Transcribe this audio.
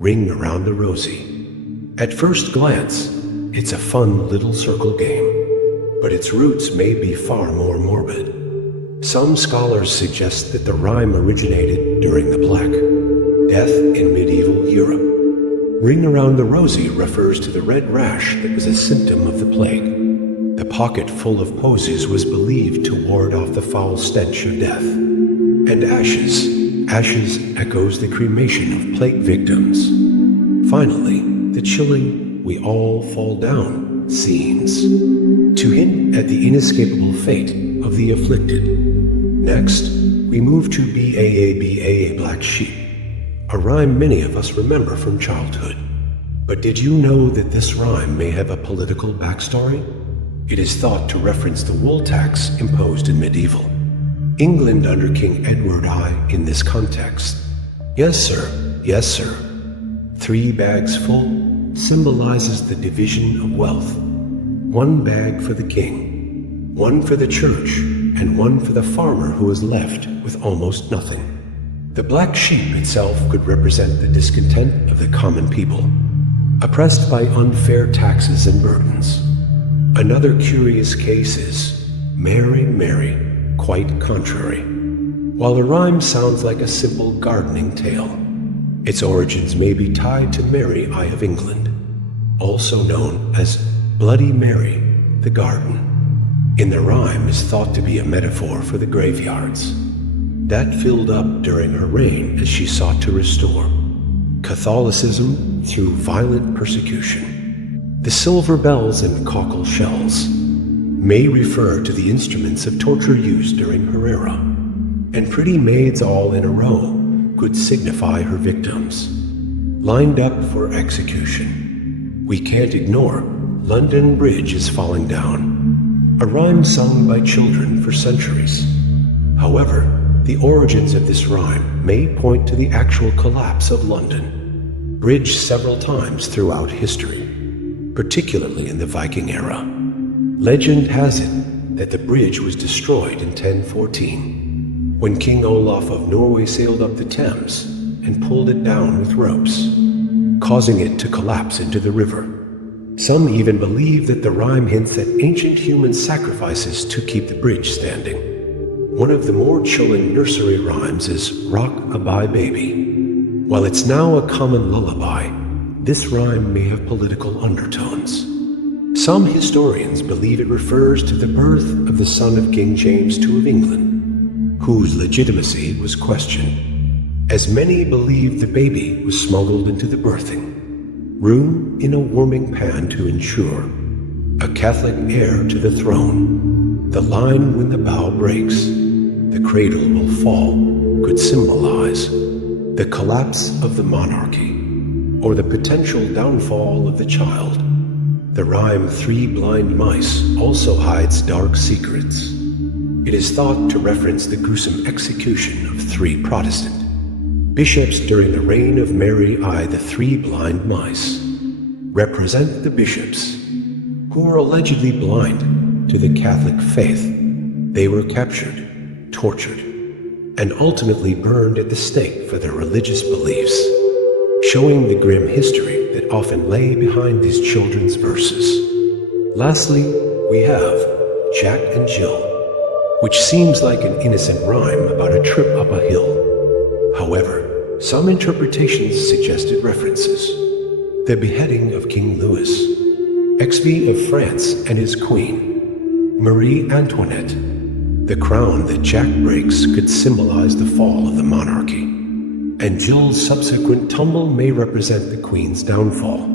Ring Around the Rosie. At first glance, it's a fun little circle game, but its roots may be far more morbid. Some scholars suggest that the rhyme originated during the Black Death in medieval Europe. Ring Around the Rosie refers to the red rash that was a symptom of the plague. The pocket full of posies was believed to ward off the foul stench of death. And ashes echoes the cremation of plague victims. Finally, the chilling "we all fall down" scenes, to hint at the inescapable fate of the afflicted. Next, we move to BAA Black Sheep, a rhyme many of us remember from childhood. But did you know that this rhyme may have a political backstory? It is thought to reference the wool tax imposed in medieval England under King Edward I in this context. Yes, sir. Yes, sir. 3 bags full symbolizes the division of wealth. 1 bag for the king, 1 for the church, and 1 for the farmer who is left with almost nothing. The black sheep itself could represent the discontent of the common people, oppressed by unfair taxes and burdens. Another curious case is Mary, Mary, quite contrary. While the rhyme sounds like a simple gardening tale, its origins may be tied to Mary, Eye of England, also known as Bloody Mary, the garden. In the rhyme is thought to be a metaphor for the graveyards that filled up during her reign as she sought to restore Catholicism through violent persecution. The silver bells and cockle shells may refer to the instruments of torture used during her era, and pretty maids all in a row could signify her victims, lined up for execution. We can't ignore London Bridge is Falling Down, a rhyme sung by children for centuries. However, the origins of this rhyme may point to the actual collapse of London Bridge several times throughout history, particularly in the Viking era. Legend has it that the bridge was destroyed in 1014, when King Olaf of Norway sailed up the Thames and pulled it down with ropes, causing it to collapse into the river. Some even believe that the rhyme hints at ancient human sacrifices to keep the bridge standing. One of the more chilling nursery rhymes is "Rock-a-bye Baby." While it's now a common lullaby, this rhyme may have political undertones. Some historians believe it refers to the birth of the son of King James II of England, whose legitimacy was questioned, as many believe the baby was smuggled into the birthing room in a warming pan to ensure a Catholic heir to the throne. The line "when the bough breaks, the cradle will fall" could symbolize the collapse of the monarchy or the potential downfall of the child. The rhyme "3 blind mice" also hides dark secrets. It is thought to reference the gruesome execution of 3 Protestant bishops during the reign of Mary I. The 3 blind mice represent the bishops who were allegedly blind to the Catholic faith. They were captured, tortured, and ultimately burned at the stake for their religious beliefs, showing the grim history that often lay behind these children's verses. Lastly, we have Jack and Jill, which seems like an innocent rhyme about a trip up a hill. However, some interpretations suggested references: the beheading of King Louis, XV of France and his queen, Marie Antoinette. The crown that Jack breaks could symbolize the fall of the monarchy, and Jill's subsequent tumble may represent the queen's downfall.